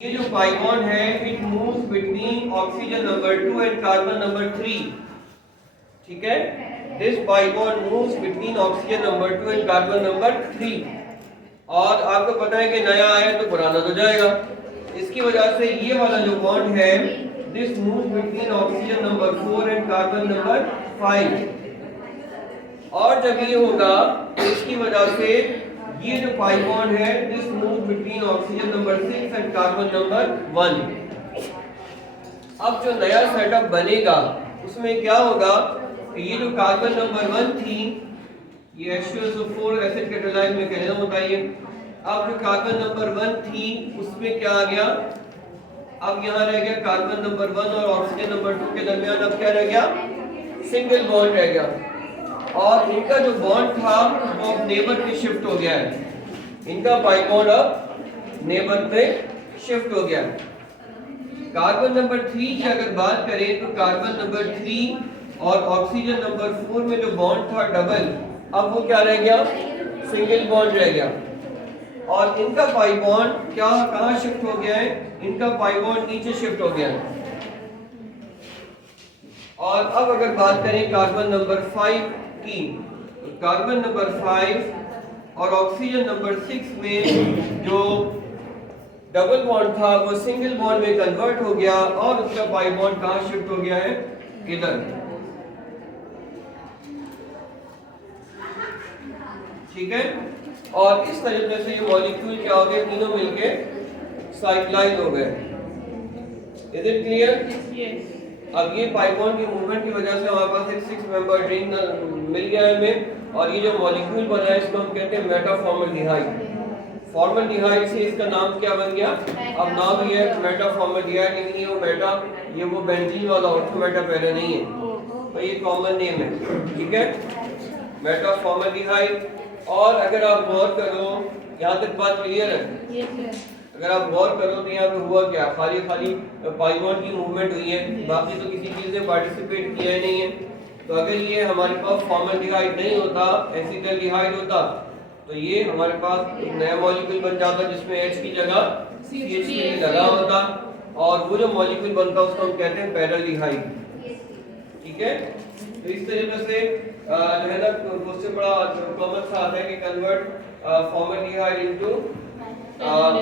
ये जो pi bond है it moves between oxygen number 2 and carbon number 3। ठीक है, this pi bond moves between oxygen number 2 and carbon number 3। और आपको पता है कि नया आया तो पुराना तो जाएगा, इसकी वजह से ये वाला जो बॉन्ड है this moves between oxygen number 4 and carbon number 5। और जब ये होगा तो इसकी वजह से ये जो पाई बॉन्ड है this move between oxygen number 6 and carbon number 1। अब जो नया सेटअप बनेगा उसमें क्या होगा कि ये जो कार्बन नंबर 1 थी, ये H2SO4 एसिड कैटालाइज मैकेनिज्म होता है। अब जो कार्बन नंबर 1 थी उसमें क्या आ गया, अब यहाँ रह गया कार्बन नंबर 1 और ऑक्सीजन नंबर 2 के दरमियान अब क्या रह गया, सिंगल बॉन्ड रह गया। और इनका जो बॉन्ड था वो अब नेबर पे शिफ्ट हो गया है, इनका पाई बॉन्ड अब नेबर पे शिफ्ट हो गया। कार्बन नंबर 3 की अगर बात करें तो कार्बन नंबर 3 और ऑक्सीजन नंबर 4 में जो बॉन्ड था डबल, अब वो क्या रह गया, सिंगल बॉन्ड रह गया। और इनका पाई बॉन्ड क्या कहां शिफ्ट हो गया है, इनका पाई बॉन्ड नीचे शिफ्ट हो गया है। और अब अगर बात करें कार्बन नंबर 5 की, तो कार्बन नंबर 5 और ऑक्सीजन नंबर 6 में जो डबल बॉन्ड था वो सिंगल बॉन्ड में कन्वर्ट हो गया और उसका पाई बॉन्ड कहां शिफ्ट हो गया है, इधर। ठीक है, और इस तरीके से ये मॉलिक्यूल क्या हो गए, तीनों मिलके साइक्लाइज हो गए। Is it clear? यस। अब ये पाई बॉन्ड की मूवमेंट की वजह से हमारे पास एक 6 मेंबर रिंग मिल गया है हमें, और ये जो मॉलिक्यूल बना है इसको हम कहते हैं मेटाफॉर्मल्डिहाइड। फॉर्मल्डिहाइड से इसका नाम क्या बन गया, अब नाम ये है मेटाफॉर्मल्डिहाइड। लेकिन ये वो मेटा, ये वो बेंजीन वाला ऑर्थो मेटा पहले नहीं है, तो ये कॉमन नेम है। ठीक है, मेटाफॉर्मल्डिहाइड। और अगर आप गौर करो, यहाँ तक बात क्लियर है? अगर आप गौर करो तो यहाँ पे हुआ क्या, खाली पाई बॉन्ड की मूवमेंट हुई है, बाकी तो किसी चीज ने पार्टिसिपेट किया ही नहीं है। तो अगर ये हमारे पास फॉर्मल्डिहाइड नहीं होता, एसिटल्डिहाइड होता, तो ये हमारे पास एक नया मॉलिक्यूल बन जाता जिसमें H की जगह CH3 लगा होता, और वो जो मॉलिक्यूल बनता उसको हम कहते हैं पैराल्डिहाइड। ठीक है, तो इस तरीके से जो है ना उससे बड़ा कॉमन सा आता है कि convert formaldehyde into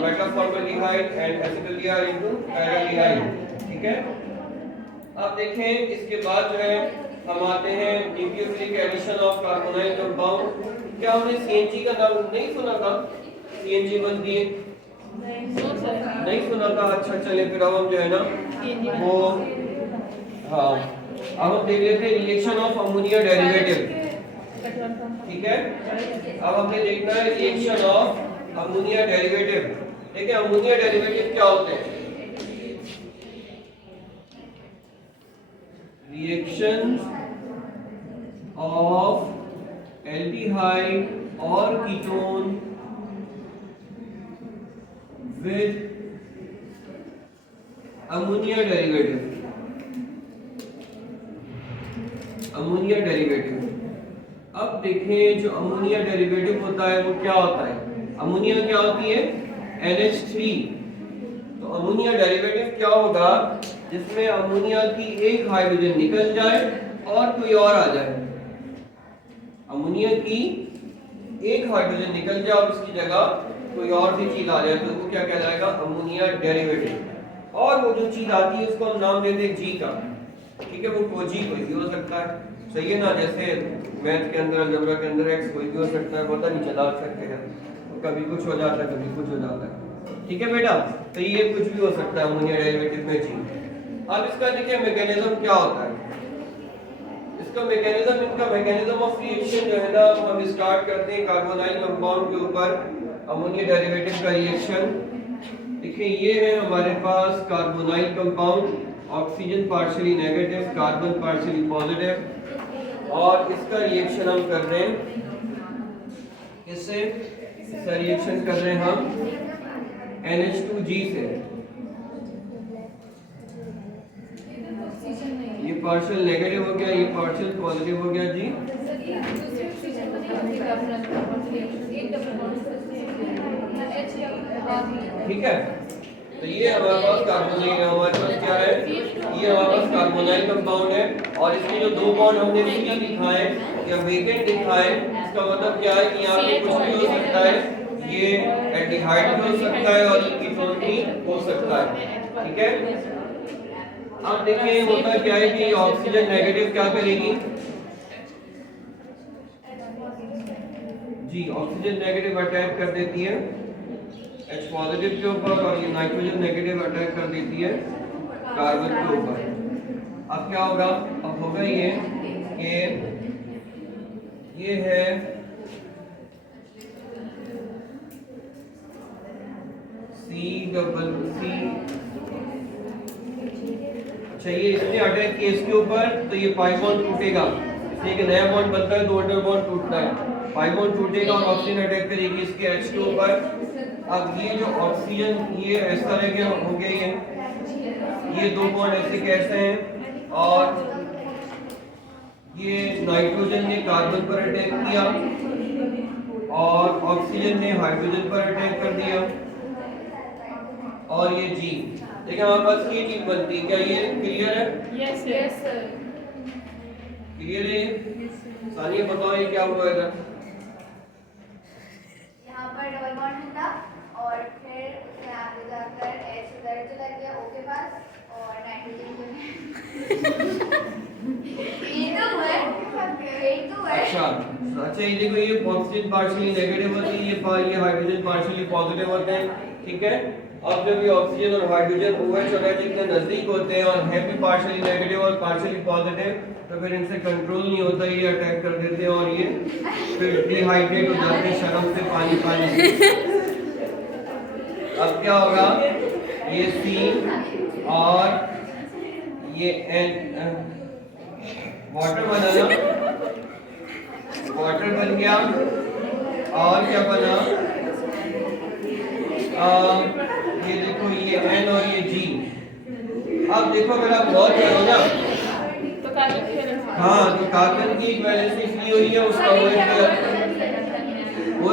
metaformaldehyde and acetaldehyde into paraldehyde. ठीक है, अब देखें इसके बाद जो है हम आते हैं nucleophilic addition of carbonyl compound. क्या हमने CNG का नाम नहीं सुना था, CNG बनती है, नहीं सुना था? अच्छा चले फिर अब हम जो है ना वो, हाँ अब हम देख लेते हैं रिएक्शन ऑफ अमोनिया डेरिवेटिव। ठीक है, अब हमने देखना है रिएक्शन ऑफ अमोनिया डेरिवेटिव। देखिए अमोनिया डेरिवेटिव क्या होते हैं, रिएक्शन ऑफ एल्डिहाइड और ketone with ammonia derivative. Ammonia derivative, अब देखें जो अमोनिया डेरिवेटिव होता है वो क्या होता है, अमोनिया क्या होती है, NH3। तो अमोनिया डेरिवेटिव क्या होगा, जिसमें अमोनिया की एक हाइड्रोजन निकल जाए और कोई और आ जाए। अमोनिया की एक हाइड्रोजन निकल जाए और उसकी जगह कोई और भी चीज आ जाए, तो वो क्या कहलाएगा, अमोनिया डेरिवेटिव। और वो जो चीज आती है उसको हम नाम देते हैं G का। ठीक है, वो कोजी कोई भी हो सकता है, सही है ना, जैसे मैथ के अंदर, अलजेब्रा के अंदर x कोई भी हो सकता है, पता नहीं चला सकते हैं, तो कभी कुछ हो जाता है कभी कुछ हो जाता है। ठीक है बेटा, तो ये कुछ भी हो सकता है अमोनिया डेरिवेटिव में G। अब इसका देखिए मैकेनिज्म क्या होता है, इसका मैकेनिज्म, इनका मैकेनिज्म ऑफ रिएक्शन जो है ना हम स्टार्ट करते हैं कार्बोनाइल कंपाउंड के ऊपर अमोनिया डेरिवेटिव का रिएक्शन। देखिए ये है हमारे पास carbonyl compound, oxygen partially negative, carbon partially positive, और इसका रिएक्शन हम कर रहे हैं, इससे इसका रिएक्शन कर रहे हैं हम NH2G से। ये पार्शियल नेगेटिव हो गया, ये पार्शियल पॉजिटिव हो गया जी। ठीक है, तो ये हमारे पास कार्बोनिल, हमारे पास क्या है, ये हमारे पास कार्बोनाइल कंपाउंड है। और इसके जो दो बॉन्ड हमने फ्री दिखाए या वेकेंट दिखाए, इसका मतलब क्या है कि यहाँ पे कुछ भी हो सकता है, ये एल्डिहाइड भी हो सकता है और ये कीटोन भी हो सकता है। ठीक है, अब देखिए होता क्या है कि ऑक्सीजन नेगेटिव क्या करेगी जी, ऑक्सीजन नेगेटिव अटैक कर देती है H पॉजिटिव के ऊपर, और ये नाइट्रोजन नेगेटिव अटैक कर देती है कार्बन के ऊपर। अब क्या होगा, अब होगा ये कि ये है C, अच्छा ये इसने अटैक किया इसके ऊपर, तो ये पाई बॉन्ड टूटेगा, इसलिए एक नया बॉन्ड बनता है, दो अंडर बॉन्ड टूटता है, पाई बॉन्ड टूटेगा और ऑक्सीजन अटैक करेगी इसके H के ऊपर। अब ये जो ऑक्सीजन ये ऐसा रह गया हो गया, ये दो बॉन्ड ऐसे कैसे हैं, और ये नाइट्रोजन ने कार्बन पर अटैक किया और ऑक्सीजन ने हाइड्रोजन पर अटैक कर दिया, और ये जी, देखिए हमारे पास ये टीम बनती है। क्या ये क्लियर है? यस यस सर, क्लियर है? सानिया बताओ ये क्या हुआ इधर? यहाँ पर डबल बॉन्ड था और फिर उसमें आगे जाकर H उधर चला गया O के पास, और नाइट्रोजन अच्छा ये देखो, ये ऑक्सीजन पार्शियली नेगेटिव होती है, ये हाइड्रोजन पार्शियली पॉजिटिव होते हैं। ठीक है, अब जब ये ऑक्सीजन और हाइड्रोजन OH और H इतने नजदीक होते हैं और है भी पार्शियली नेगेटिव और पार्शियली पॉजिटिव, तो फिर इनसे कंट्रोल नहीं होता, ये अटैक कर देते हैं और ये फिर डिहाइड्रेट हो जाते हैं, शर्म से पानी पानी। अब क्या होगा, ये C और ये N वाटर बना ना, वाटर बन गया, और क्या बना, ये देखो ये N और ये G। अब देखो अगर आप गौर करो ना, तो कार्बन की वैलेंसी, हाँ तो कार्बन की वैलेंसी फ्री हुई है, उसका OH और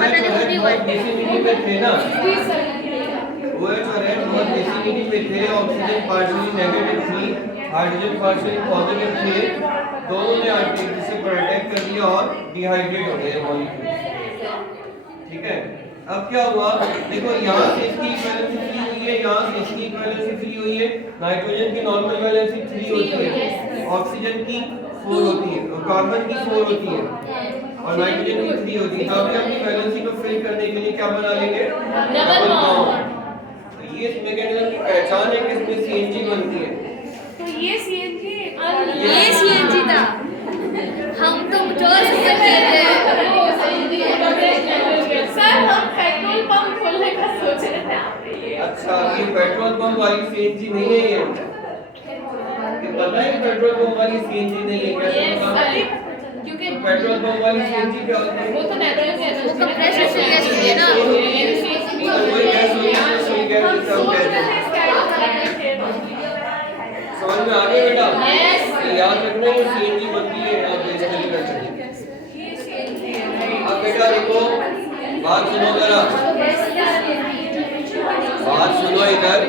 H बहुत बेसिसिटी पे थे ना, OH और H बहुत बेसिसिटी पे थे, ऑक्सीजन पार्शियली नेगेटिव थी, हाइड्रोजन पार्शियली पॉजिटिव थे, दोनों ने एक दूसरे पर अटैक कर दिया और डिहाइड्रेट हो गए मॉलिक्यूल। ठीक है, अब क्या हुआ, देखो यहाँ से इसकी वैलेंसी फ्री हुई है, यहाँ से इसकी वैलेंसी फ्री हुई है, नाइट्रोजन की नॉर्मल वैलेंसी 3 होती है, ऑक्सीजन की 4 होती है, और कार्बन की 4 होती है, और नाइट्रोजन की 3 होती है। तो अभी अपनी वैलेंसी को फिल करने के लिए क्या बना लेंगे, डबल बॉन्ड। तो ये इस मैकेनिज्म की पहचान है कि इसमें CNG बनती है। तो ये CNG, ये CNG था, हम तो चोर सकते थे सर, हम पेट्रोल पंप खोलने का सोच रहे थे। अच्छा, ये पेट्रोल पंप वाली CNG नहीं है, ये पता है पेट्रोल पंप वाली CNG नहीं है, कैसे पता? क्योंकि तो पेट्रोल पंप वाली CNG क्या होती है? वो तो नेचुरल गैस, वो कंप्रेसर से गैस होती है ना, वही गैस होती है, वही गैस हम जिसे हम सोच कहते रहे हैं। थे समझ में आ गया बेटा? Yes. तो याद रखना ये CNG बनती है, आप बेसिकली कर सकते हैं। अब बेटा देखो, बात सुनो जरा, बात सुनो इधर,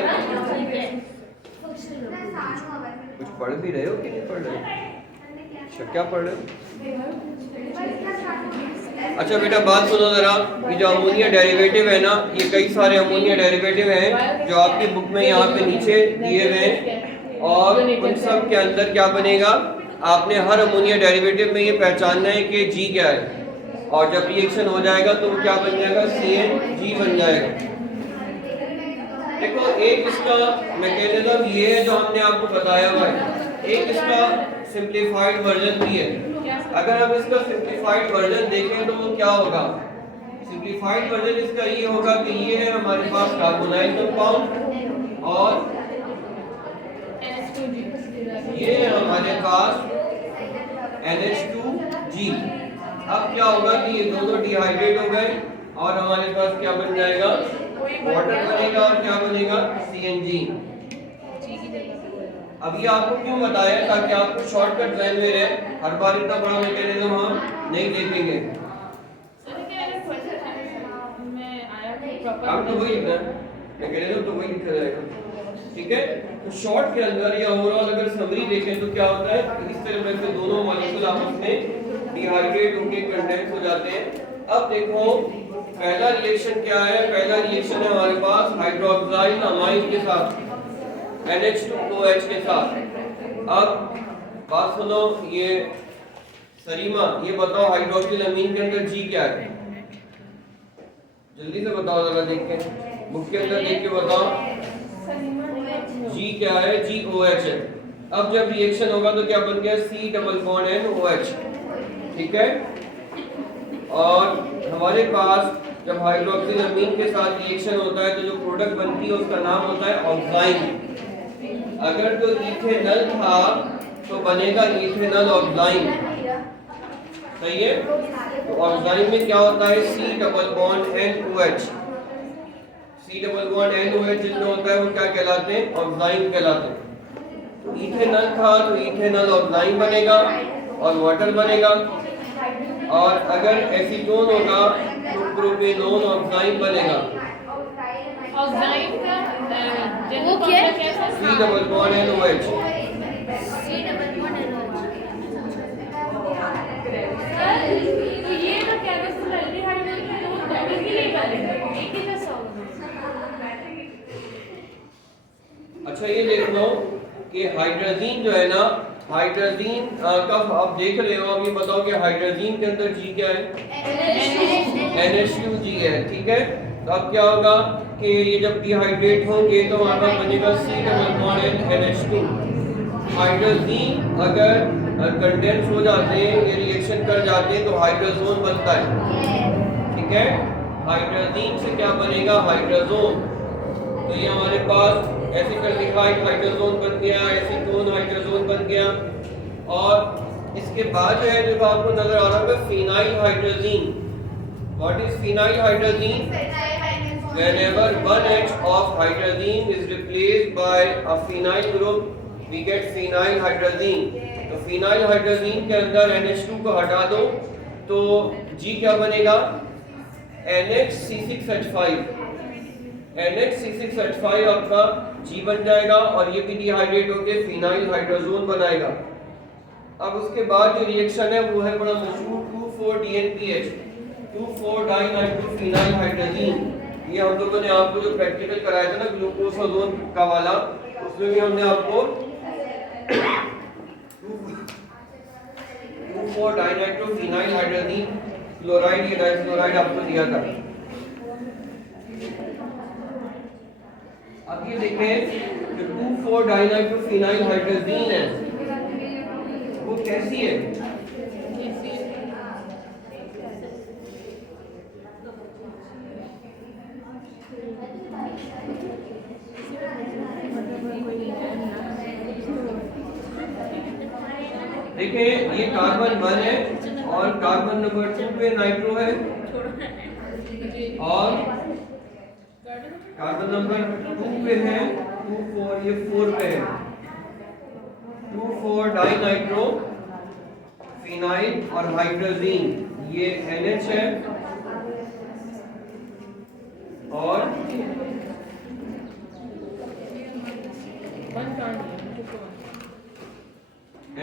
कुछ पढ़ भी रहे हो कि नहीं पढ़ रहे हो? अच्छा क्या पढ़ रहे हो? अच्छा बेटा बात सुनो जरा, ये जो अमोनिया डेरिवेटिव है ना, ये कई सारे अमोनिया डेरिवेटिव हैं जो आपकी बुक में यहाँ पे नीचे दिए हुए हैं, और उन सब के अंदर क्या बनेगा, आपने हर अमोनिया डेरिवेटिव में ये पहचानना है कि G क्या है, और जब रिएक्शन हो जाएगा तो वो क्या बन जाएगा, CNG बन जाएगा। देखो एक इसका मैकेनिज्म ये है जो हमने आपको बताया हुआ है, एक इसका सिंप्लीफाइड वर्जन भी है। अगर हम इसका सिंप्लीफाइड वर्जन देखें तो वो क्या होगा, सिंप्लीफाइड वर्जन इसका ये होगा कि ये है हमारे पास कार्बोनाइल कंपाउंड, और ये है हमारे पास NH2G। अब क्या होगा कि ये दोनों डिहाइड्रेट हो गए और हमारे पास क्या बन जाएगा, वाटर बनेगा, और क्या बनेगा, CNG। अभी आपको क्यों बताया, ताकि आपको शॉर्टकट ध्यान में रहे, हर बार इतना बड़ा मैकेनिज्म हम नहीं देखेंगे। मैं आया कि प्रॉपर हम तो वही है, मैकेनिज्म तो वही लिखा जाएगा, ठीक है। तो शॉर्ट के अंदर या ओवरऑल अगर समरी देखें तो क्या होता है, इस तरह से दोनों मॉलिक्यूल आपस में डिहाइड्रेट होके कंडेंस हो जाते हैं। अब देखो पहला रिएक्शन क्या है, पहला रिएक्शन है हमारे पास हाइड्रोक्साइल अमाइन के साथ NH2OH के साथ। अब बात सुनो, ये सरीमा ये बताओ हाइड्रोक्सिल अमीन के अंदर G क्या है, जल्दी से बताओ जरा देख के, बुक के अंदर देख के बताओ G क्या है, GOH है। अब जब रिएक्शन होगा तो क्या बन गया, C डबल बॉन्ड NOH, ठीक है। और हमारे पास जब हाइड्रोक्सिल अमीन के साथ रिएक्शन होता है तो जो प्रोडक्ट बनती है उसका नाम होता है ऑक्साइन। अगर तो इथेनॉल था तो बनेगा इथेनॉल ऑक्साइन, सही है। तो ऑक्साइन में क्या होता है, C double bond NOH, C double bond NOH जिसमें होता है वो क्या कहलाते हैं, ऑक्साइन कहलाते हैं। तो इथेनॉल था तो इथेनॉल ऑक्साइन बनेगा और वाटर बनेगा, और अगर एसीटोन होगा तो प्रोपेनोन ऑक्साइन बनेगा। ऑक्साइन का वो क्या है? C double bond NOH, C double bond NOH। तो ये तो केमिकल एल्डिहाइड में वो डबल ही नहीं बनेगा, एक ही जैसा होगा। अच्छा ये देख लो कि हाइड्रोजन जो है ना, हाइड्रोजन का आप देख रहे हो, अब ये बताओ कि हाइड्रोजन के अंदर G क्या है, NH2G है, ठीक है। तो अब क्या होगा कि ये जब डिहाइड्रेट होंगे तो हमारे पास बनेगा C double bond NH2। Hydrogen अगर कंडेंस हो जाते हैं ये रिएक्शन कर जाते हैं तो हाइड्रोजोन बनता है, ठीक है। हाइड्रोजन से क्या बनेगा, हाइड्रोजोन। तो ये हमारे पास एसिटाल्डिहाइड हाइड्रोजोन बन गया, एसीटोन हाइड्रोजोन बन गया। और इसके बाद जो है जो आपको नजर आ रहा होगा phenyl hydrogen. What is phenyl hydrogen? Whenever one H of hydrogen is replaced by a phenyl group, we get phenyl hydrogen. तो phenyl hydrogen के अंदर NH2 को हटा दो तो G क्या बनेगा, NHC6H5। NHC6H5 आपका G बन जाएगा और ये भी डिहाइड्रेट होकर फिनाइल हाइड्रोजोन बनाएगा। अब उसके बाद जो रिएक्शन है वो है बड़ा मशहूर 2,4-DNPH, 2,4-डाइनाइट्रो फिनाइल हाइड्रोजन। ये हम लोगों ने आपको जो प्रैक्टिकल कराया था ना ग्लूकोसाजोन का वाला, उसमें भी हमने आपको 2,4-डाइनाइट्रो फिनाइल हाइड्रोजन क्लोराइड या डाइक्लोराइड आपको दिया था। अब ये देखें जो 2,4-डाइनाइट्रो फिनाइल हाइड्रोजन है वो कैसी है, देखिए ये कार्बन 1 है और कार्बन नंबर 2 पे नाइट्रो है और कार्बन नंबर 2 पे है 2,4, ये 4 पे है 2,4-डाइनाइट्रो फिनाइल और हाइड्रोजन, ये NH है और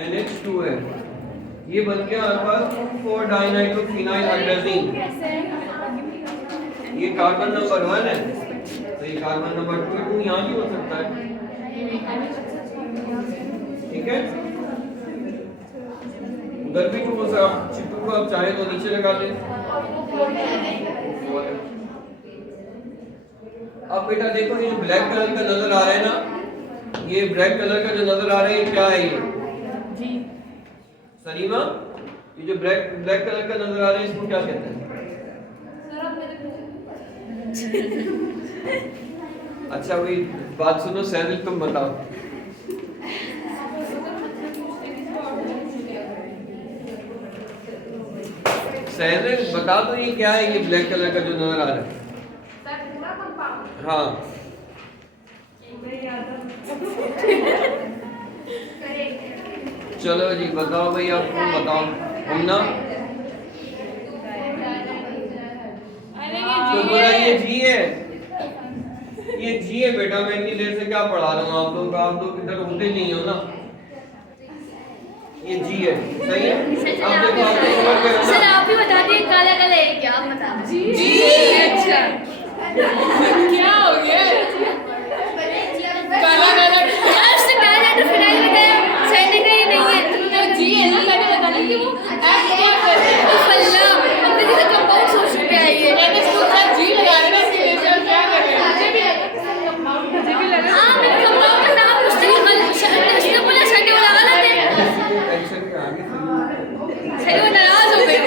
NH2 है। ये बन गया हमारे पास 2,4-डाइनाइट्रो फिनाइल हाइड्रोजन। ये कार्बन नंबर 1 है तो ये कार्बन नंबर 2 यहाँ भी हो सकता है, ठीक है। उधर भी टू को आप चाहे तो नीचे लगा दें। अब बेटा देखो ये जो ब्लैक कलर का नजर आ रहा है ना, ये ब्लैक कलर का जो नजर आ रहा है ये क्या है, ये सलीमा ये जो ब्लैक कलर का नजर आ रहा है इसको क्या कहते हैं? अच्छा वही बात सुनो सैनिल, तुम बताओ। सैनिल बता दो ये क्या है, ये ब्लैक कलर का जो नजर आ रहा है? हाँ चलो जी बताओ भाई, आप तुम बताओ। हमना तो बोला ये जी है, ये जी है बेटा, मैं इतनी देर से क्या पढ़ा रहा हूँ आप लोग, आप लोग इधर होते नहीं हो ना। ये जी है, सही है। अब देखो आपको समझ गए सर ना। आप ही बता दिए काला काला है क्या, आप बता जी अच्छा क्या हो गया काला काला यार उसने काला तो फिनाइल बताया, सैंडी का ये नहीं है तो जी है ना, मैंने बताया कि वो ऐप क्या कर रहे हैं। फल्ला अपने जैसे कंपाउंड सोच पे आई है। मैंने सोचा जी लगा रहे हैं इसके लिए सर क्या कर रहे हैं। मुझे भी लगा हाँ मैंने कंपाउंड का नाम उसने बोला सैंडी को लगा लेते हैं। टेंशन के आगे सैंडी वो नाराज हो गई,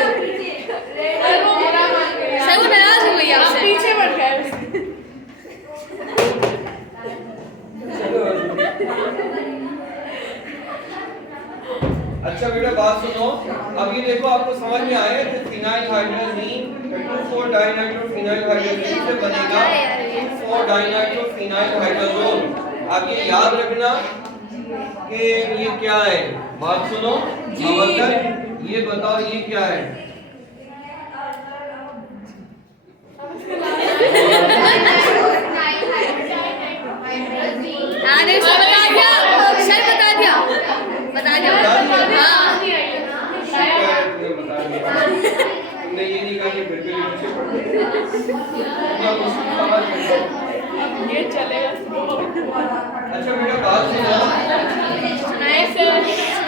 और वो बुरा मान गया। सर वो नाराज हो गई आप आपसे। पीछे बढ़ गए। अच्छा बेटा बात सुनो, अब ये देखो आपको समझ में आया कि फिनाइल हाइड्रोजीन 2,4 डाइनाइट्रोफिनाइल हाइड्रोजीन से बनेगा 2,4 डाइनाइट्रोफिनाइल हाइड्रोजोन। अब ये याद रखना कि ये क्या है। बात सुनो मवक्कर, ये बताओ ये क्या है। हाँ नहीं सर बता दिया, सर बता दिया हाँ तुमने ये नहीं कहा कि फिर भी नीचे पढ़ ये चलेगा। अच्छा बेटा बात सुनो, सुनाए सर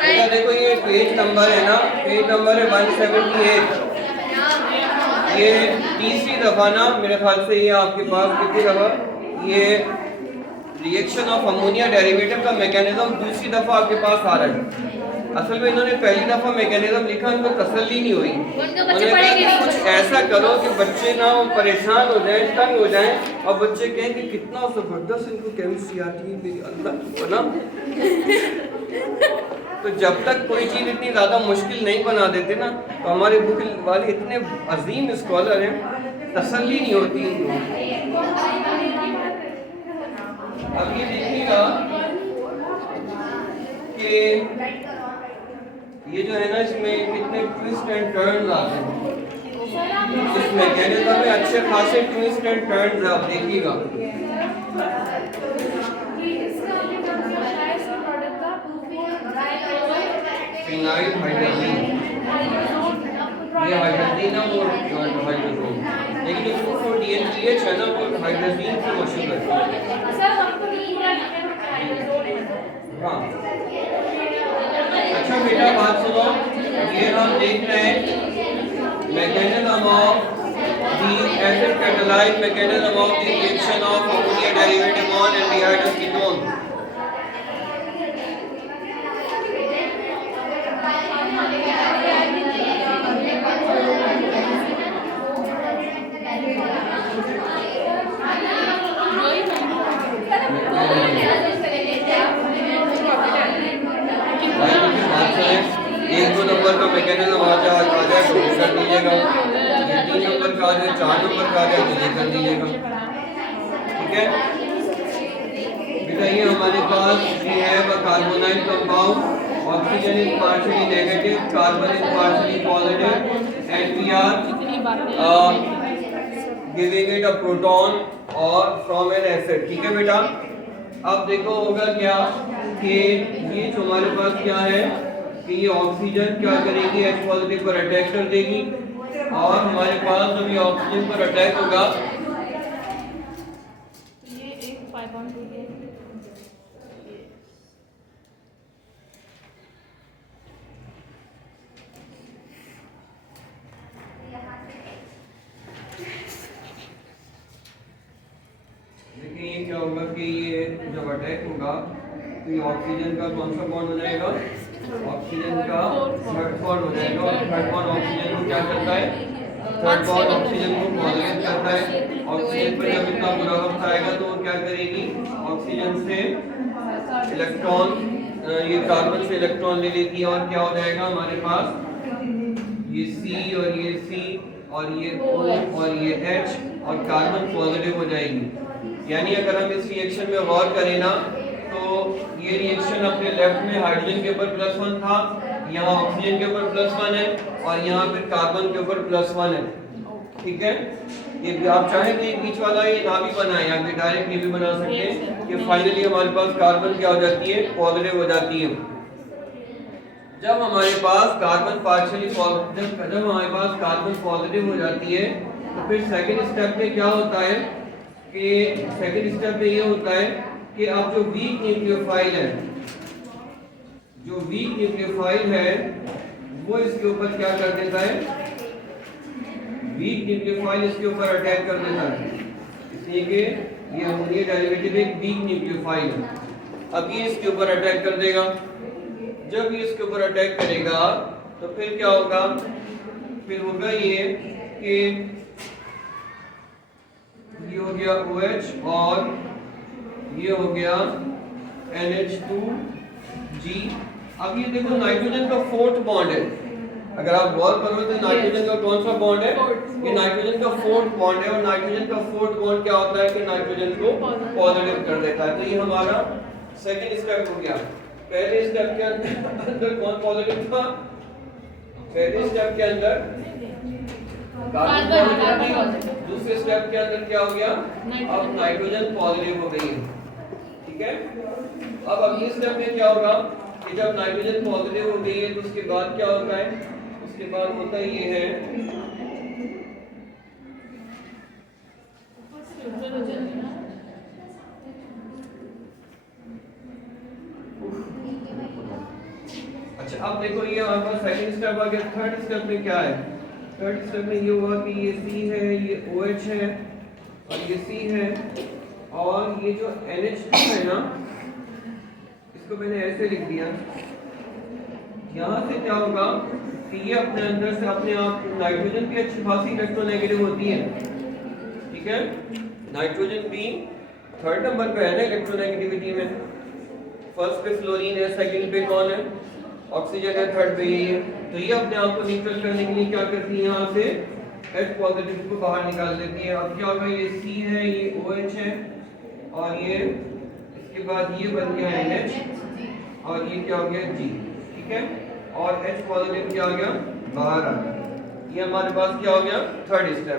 बेटा देखो ये पेज नंबर है ना, पेज नंबर है 178। ये तीसरी दफा ना मेरे ख्याल से ये आपके पास कितनी दफा ये रिएक्शन ऑफ अमोनिया डेरिवेटिव का मैकेनिज्म दूसरी दफा आपके पास आ रहा है। असल में इन्होंने पहली दफा मैकेनिज्म लिखा, उनको तसल्ली नहीं हुई। उनके बच्चे उन्होंने पढ़ेंगे कहा नहीं। कुछ ऐसा करो कि बच्चे ना वो परेशान हो जाएं, तंग हो जाएं और बच्चे कहें कि कितना जबरदस्त इनको केमिस्ट्री आती है मेरी अल्लाह है ना। तो जब तक कोई चीज़ इतनी ज़्यादा मुश्किल नहीं बना देते ना, तो हमारे बुक वाले इतने अजीम स्कॉलर हैं, तसल्ली नहीं होती इनको। अब ये देखिएगा कि ये जो है ना इसमें कितने ट्विस्ट एंड टर्न्स आते हैं। इस मैकेनिज्म में अच्छे खासे ट्विस्ट एंड टर्न्स आप देखिएगा। फिनाइल हाइड्रोजीन, ये हाइड्रोजीन है वो हाइड्रोजोन, लेकिन जो 2,4-DNPH है ना वो हाइड्रोजीन से मशहूर है। सर हमको पूरा हाँ अच्छा बेटा बात सुनो, ये हम देख रहे हैं mechanism of the acid catalyse mechanism of the reaction of ammonia derivative on aldehyde of ketone. एक दो नंबर का मैकेनिज्म आ जाए तो कर दीजिएगा, 3 नंबर का आ जाए, 4 नंबर का आ जाए तो ये कर दीजिएगा। ठीक है बेटा, ये हमारे पास ये है carbonyl compound, oxygen is partially negative, carbon is partially positive and we are giving it a proton और फ्रॉम एन एसिड। ठीक है बेटा, अब देखो होगा क्या कि ये जो हमारे पास क्या है कि ये ऑक्सीजन क्या करेगी, H पॉजिटिव पर अटैक कर देगी और हमारे पास जब ये ऑक्सीजन पर अटैक होगा ये एक 5.2 है। देखिए ये क्या होगा कि ये जब अटैक होगा तो ये ऑक्सीजन का कौन सा बॉन्ड हो जाएगा, ऑक्सीजन का थर्ड बॉन्ड हो जाएगा और थर्ड बॉन्ड ऑक्सीजन को क्या करता है, थर्ड बॉन्ड ऑक्सीजन को पॉजिटिव करता है। ऑक्सीजन पर जब इतना बुरा वक्त आएगा तो वो क्या करेगी, ऑक्सीजन से इलेक्ट्रॉन ये कार्बन से इलेक्ट्रॉन ले लेगी और क्या हो जाएगा हमारे पास ये C और ये C और ये O और ये H और कार्बन पॉजिटिव हो जाएगी। यानी अगर हम इस रिएक्शन में गौर करें ना तो ये रिएक्शन अपने लेफ्ट में हाइड्रोजन के ऊपर +1 था, यहाँ ऑक्सीजन के ऊपर +1 है और यहाँ पे कार्बन के ऊपर +1 है। ठीक है, ये भी आप चाहें तो ये बीच वाला ये ना भी बनाए, आप ये डायरेक्ट ये भी बना सकते हैं कि फाइनली हमारे पास कार्बन क्या हो जाती है, पॉजिटिव हो जाती है। जब हमारे पास कार्बन पार्शियली जब हमारे पास कार्बन पॉजिटिव हो जाती है तो फिर सेकंड स्टेप में क्या होता है कि सेकंड स्टेप में ये होता है कि अब जो वीक न्यूक्लियोफाइल है, जो वीक न्यूक्लियोफाइल है वो इसके ऊपर क्या कर देता है, वीक न्यूक्लियोफाइल इसके ऊपर अटैक कर देता है, इसलिए कि ये अमोनिया डेरिवेटिव एक वीक न्यूक्लियोफाइल है। अब ये इसके ऊपर अटैक कर देगा, जब ये इसके ऊपर अटैक करेगा तो फिर क्या होगा, फिर होगा ये कि ये हो गया OH और ये हो गया NH2G। अब ये देखो नाइट्रोजन का फोर्थ बॉन्ड है, अगर आप गौर करो तो नाइट्रोजन का कौन सा बॉन्ड है, ये नाइट्रोजन का फोर्थ बॉन्ड है और नाइट्रोजन का फोर्थ बॉन्ड क्या होता है कि नाइट्रोजन को पॉजिटिव कर देता है। तो ये हमारा सेकंड स्टेप हो गया। पहले स्टेप के अंदर कौन पॉजिटिव था, पहले स्टेप के अंदर कार्बन पॉजिटिव, दूसरे स्टेप के अंदर क्या हो गया, अब नाइट्रोजन पॉजिटिव हो गई है, ठीक है। अब अगले स्टेप में क्या होगा कि जब नाइट्रोजन पॉजिटिव हो गई है तो उसके बाद क्या होता है, उसके बाद होता ये है अच्छा। अब देखो ये हमारे पास सेकंड स्टेप आ गया। थर्ड स्टेप में क्या है, थर्ड स्टेप में ये हुआ कि ये C है, ये OH है और ये C है और ये जो NH2 है ना, इसको मैंने ऐसे लिख दिया। यहाँ से क्या होगा कि ये अपने अंदर से अपने आप नाइट्रोजन की अच्छी खासी इलेक्ट्रोनेगेटिव होती है, ठीक है। नाइट्रोजन भी थर्ड नंबर पे है ना इलेक्ट्रोनेगेटिविटी में, फर्स्ट पे फ्लोरीन है, सेकंड पे कौन है, ऑक्सीजन है, थर्ड पे यही है। तो ये अपने आप को न्यूट्रल करने के लिए क्या करती है, यहाँ से H पॉजिटिव को बाहर निकाल देती है। अब क्या होगा, ये C है, ये OH है और ये इसके बाद ये बन गया NH और ये क्या हो गया G, ठीक है। और H पॉजिटिव क्या हो गया, बाहर आ गया। ये हमारे पास क्या हो गया, थर्ड स्टेप।